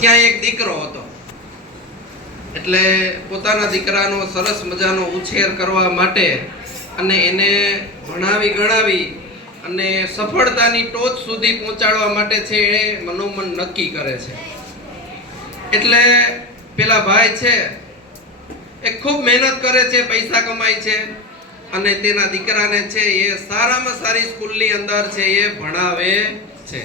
ત્યાં એક દીકરો હતો. એટલે પોતાના દીકરાનો સરસ મજાનો ઉછેર કરવા માટે અને એને ભણાવી ગણાવી અને સફળતાની ટોચ સુધી પહોંચાડવા માટે છે એ મનોમન નક્કી કરે છે. એટલે પેલા ભાઈ છે એ ખૂબ મહેનત કરે છે, પૈસા કમાય છે અને તેના દીકરાને છે એ સારામાં સારી સ્કૂલની અંદર છે એ ભણાવે છે.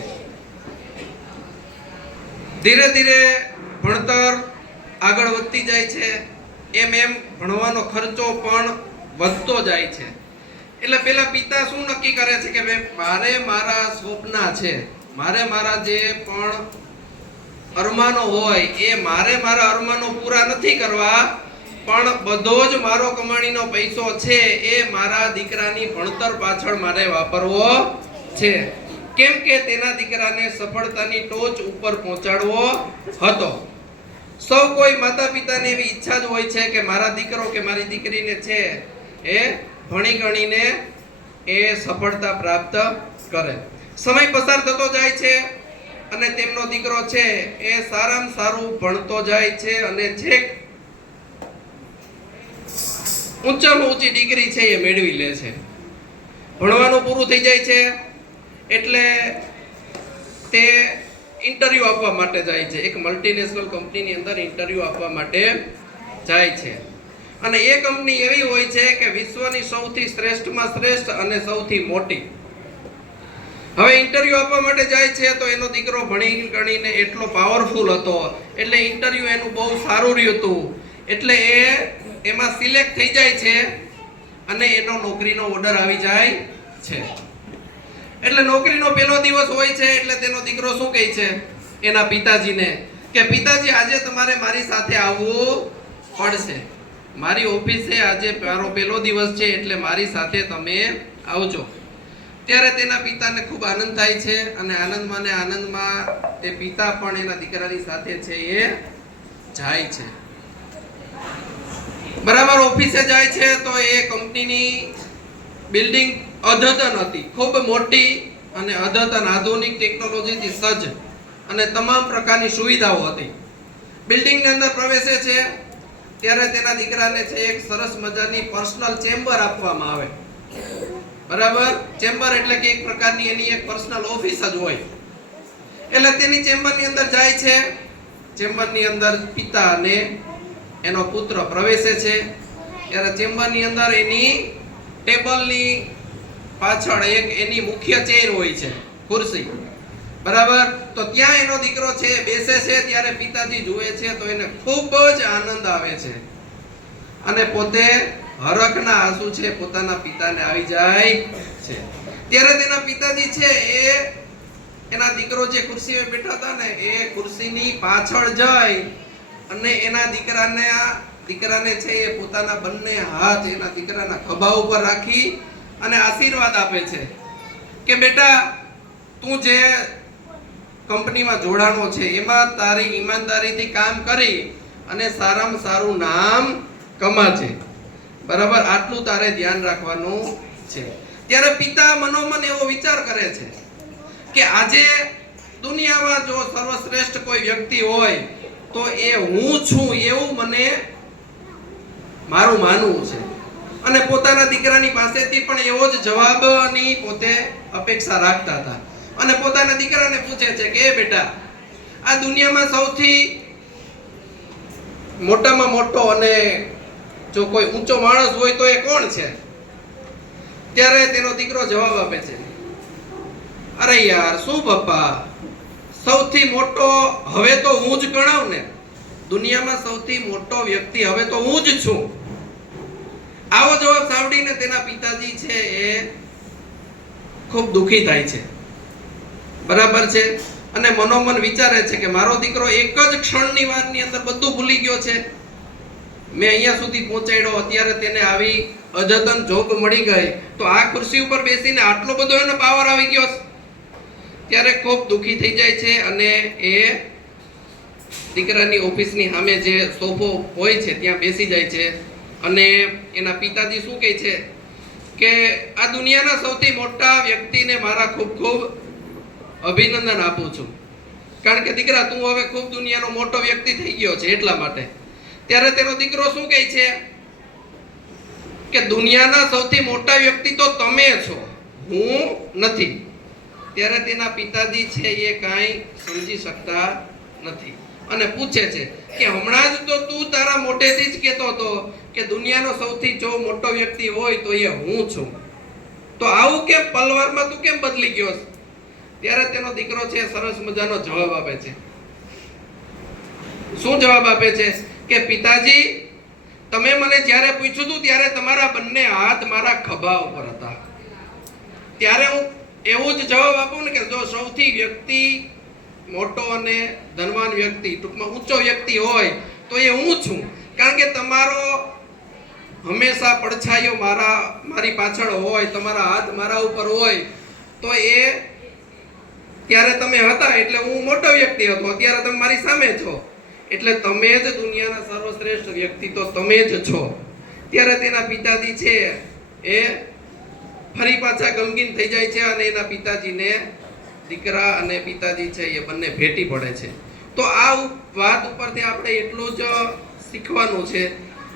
ધીરે ધીરે ભણતર આગળ વધતી જાય છે. એમ એમ ભણવાનો ખર્ચો પણ વધતો જાય છે. એટલે પેલા પિતા શું નક્કી કરે છે કે ભાઈ મારે મારા સ્વપ્ના છે. મારે મારા જે પણ અરમાનો હોય, એ મારે મારા અરમાનો પૂરા નથી કરવા. પણ બધો જ મારો કમાણીનો પૈસો છે, એ મારા દીકરાની ભણતર પાછળ મારે વાપરવો છે. કેમ કે તેના દીકરાને સફળતાની ટોચ ઉપર પહોંચાડવો હતો. સૌ કોઈ માતા પિતાને એવી ઈચ્છા જ હોય છે કે મારા દીકરો કે મારી દીકરીને છે એ ભણી ગણીને એ સફળતા પ્રાપ્ત કરે. સમય પસાર થતો જાય છે અને તેમનો દીકરો છે એ સારામાં સારું ભણતો જાય છે અને છેક ઊંચામાં ઊંચી ડિગ્રી છે એ મેળવી લે છે. ભણવાનું પૂરું થઈ જાય છે. એટલે તે ઇન્ટરવ્યૂ આપવા માટે જાય છે. એક મલ્ટીનેશનલ કંપનીની અંદર ઇન્ટરવ્યૂ આપવા માટે જાય છે. અને એ કંપની એવી હોય છે કે વિશ્વની સૌથી શ્રેષ્ઠમાં શ્રેષ્ઠ અને સૌથી મોટી. હવે ઇન્ટરવ્યૂ આપવા માટે જાય છે તો એનો દીકરો ભણી ગણીને એટલો પાવરફુલ હતો. એટલે ઇન્ટરવ્યૂ એનું બહુ સારું રહ્યું હતું. એટલે એ એમાં સિલેક્ટ થઈ જાય છે અને એનો નોકરીનો ઓર્ડર આવી જાય છે. એટલે નોકરીનો પહેલો દિવસ હોય છે એટલે તેનો દીકરો શું કહે છે? એના પિતાજીને કે પિતાજી, આજે તમારે મારી સાથે આવવું પડશે. મારી ઓફિસે આજે મારો પહેલો દિવસ છે એટલે મારી સાથે તમે આવજો. ત્યારે તેના પિતાને ખૂબ આનંદ થાય છે અને આનંદમાં ને આનંદમાં તે પિતા પણ એના દીકરાની સાથે છે એ જાય છે. બરાબર, ઓફિસે જાય છે તો એ કંપનીની બિલ્ડિંગ અદ્યતન હતી. ખૂબ મોટી અને અદ્યતન આધુનિક ટેકનોલોજીથી સજ્જ અને તમામ પ્રકારની સુવિધાઓ હતી. બિલ્ડિંગની અંદર પ્રવેશે છે, ત્યારે તેના દીકરાને છે એક સરસ મજાની પર્સનલ ચેમ્બર આપવામાં આવે. બરાબર? ચેમ્બર એટલે કે એક પ્રકારની એની એક પર્સનલ ઓફિસ જ હોય. એટલે તેની ચેમ્બરની અંદર જાય છે. ચેમ્બરની અંદર પિતા અને એનો પુત્ર પ્રવેશે છે. ત્યારે ચેમ્બરની અંદર એની ટેબલની પાછળ એક એની મુખ્ય ચેર હોય છે, ખુરશી. બરાબર? તો ત્યાં એનો દીકરો છે, બેસે છે, ત્યારે પિતાજી જુએ છે, તો એને ખૂબ જ આનંદ આવે છે. અને પોતે હરખના આંસુ છે, પોતાના પિતાને આવી જાય છે. ત્યારે તેના પિતાજી છે, એ એના દીકરો જે ખુરશીએ બેઠા હતા ને, એ ખુરશીની પાછળ જઈ અને એના દીકરાને દીકરાને છે એ પોતાના બંને હાથ એના દીકરાના ખભા ઉપર રાખી અને આશીર્વાદ આપે છે કે બેટા, તું જે કંપનીમાં જોડાણો છે, એમાં તારી ઈમાનદારીથી કામ કરી અને સારામાં સારું નામ કમાજે. બરાબર? આટલું તારે ધ્યાન રાખવાનું છે. ત્યારે પિતા મનોમન એવો વિચાર કરે છે કે આજે દુનિયામાં જો સર્વશ્રેષ્ઠ કોઈ વ્યક્તિ હોય, તો એ હું છું એવું મને મારું માનવું છે. અને પોતાના દીકરાની પાસેથી પણ એવો જ જવાબની પોતે અપેક્ષા રાખતા હતા. અને પોતાના દીકરાને પૂછે છે કે બેટા, આ દુનિયામાં સૌથી મોટામાં મોટો અને જો કોઈ ઊંચો માણસ હોય તો એ કોણ છે? ત્યારે તેનો દીકરો જવાબ આપે છે, અરે યાર, શું પપ્પા? સૌથી મોટો હવે તો હું જ ગણાવ ને. દુનિયામાં સૌથી મોટો વ્યક્તિ હવે તો હું જ છું. આવો જવાબ સાંભળીને તેના પિતાજી છે એ ખૂબ દુઃખી થાય છે. બરાબર છે? અને મનોમન વિચારે છે કે મારો દીકરો એક જ ક્ષણની વારની અંદર બધું ભૂલી ગયો છે. મેં અહીંયા સુધી પહોંચાડ્યો, અત્યારે તેને આવી અજતન જોબ મળી ગઈ. તો આ ખુરશી ઉપર બેસીને આટલો બધો એનો પાવર આવી ગયો ત્યારે ખૂબ દુખી થઈ જાય છે અને એ દીકરાની ઓફિસની સામે જે સોફો હોય છે, ત્યાં બેસી જાય છે. અને એના પિતાજી શું કહે છે કે આ દુનિયાના સૌથી મોટા વ્યક્તિને મારા ખૂબ ખૂબ અભિનંદન આપું છું. કારણ કે દીકરા, તું હવે ખૂબ દુનિયાનો મોટો વ્યક્તિ થઈ ગયો છે એટલા માટે. ત્યારે તેનો દીકરો શું કહે છે? કે દુનિયાના સૌથી મોટા વ્યક્તિ તો તમે છો. હું નથી. ત્યારે તેના પિતાજી છે એ કાંઈ સમજી શકતા નથી. અને પૂછે છે કે હમણાં જ તો તું તારા મોઢેથી જ કહેતો હતો કે દુનિયાનો સૌથી જો મોટો વ્યક્તિ હોય તો એ હું છું. તો આવું કેમ પલવારમાં તું કેમ બદલી ગયો ત્યારે તેનો દીકરો છે સરસ મજાનો જવાબ આપે છે. શું જવાબ આપે છે? કે પિતાજી, તમે મને જ્યારે પૂછ્યું હતું ત્યારે તમારા બંને હાથ મારા ખભા ઉપર હતા. ત્યારે હું એવું જ જવાબ આપું ને કે જો સૌથી વ્યક્તિ મોટો અને ધનવાન વ્યક્તિ, ટૂંકમાં ઊંચો વ્યક્તિ હોય તો એ હું છું. કારણ કે તમારો હંમેશા પડછાયો મારા, મારી પાછળ હોય, તમારા હાથ મારા ઉપર હોય, તો એ ત્યારે તમે હતા એટલે હું મોટો વ્યક્તિ હતો. અત્યારે તમે મારી સામે છો. એટલે તમે જ દુનિયાના સર્વશ્રેષ્ઠ વ્યક્તિ તો તમે જ છો. ત્યારે તેના પિતાજી છે એ ફરી પાછા ગમગીન થઈ જાય છે અને એના પિતાજીને દીકરા અને પિતાજી છે, એ બંને ભેટી પડે છે. તો આ વાત ઉપરથી આપણે એટલું જ શીખવાનું છે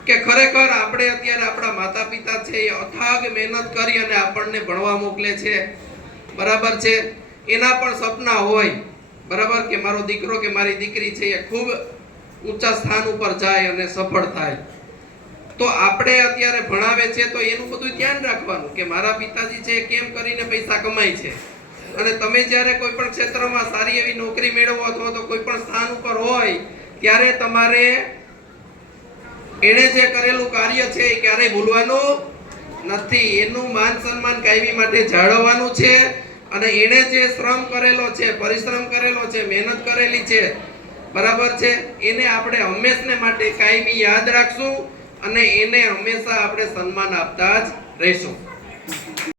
કે ખરેખર આપણે અત્યારે આપણા માતા પિતા છે, એ અથાગ મહેનત કરી અને આપણને ભણવા મોકલે છે. બરાબર છે? એના પણ સપના હોય. બરાબર? કે મારો દીકરો કે મારી દીકરી છે, એ ખૂબ ઊંચા સ્થાન ઉપર જાય અને સફળ થાય. તો આપણે અત્યારે ભણાવે છે, તો એનું બધું ધ્યાન રાખવાનું કે મારા પિતાજી છે કેમ કરીને પૈસા કમાય છે? અને તમે જ્યારે કોઈ પણ ક્ષેત્રમાં સારી એવી નોકરી મેળવો અથવા તો કોઈ પણ સ્થાન ઉપર હોય, ત્યારે તમારે એણે જે કરેલું કાર્ય છે એ ક્યારેય ભૂલવાનું નથી. એનું માન સન્માન કાયમી માટે જાળવવાનું છે અને એણે જે શ્રમ કરેલો છે, પરિશ્રમ કરેલો છે, મહેનત કરેલી છે, બરાબર છે, એને આપણે હંમેશને માટે કાયમી યાદ રાખશું અને એને હંમેશા આપણે સન્માન આપતા જ રહીશું.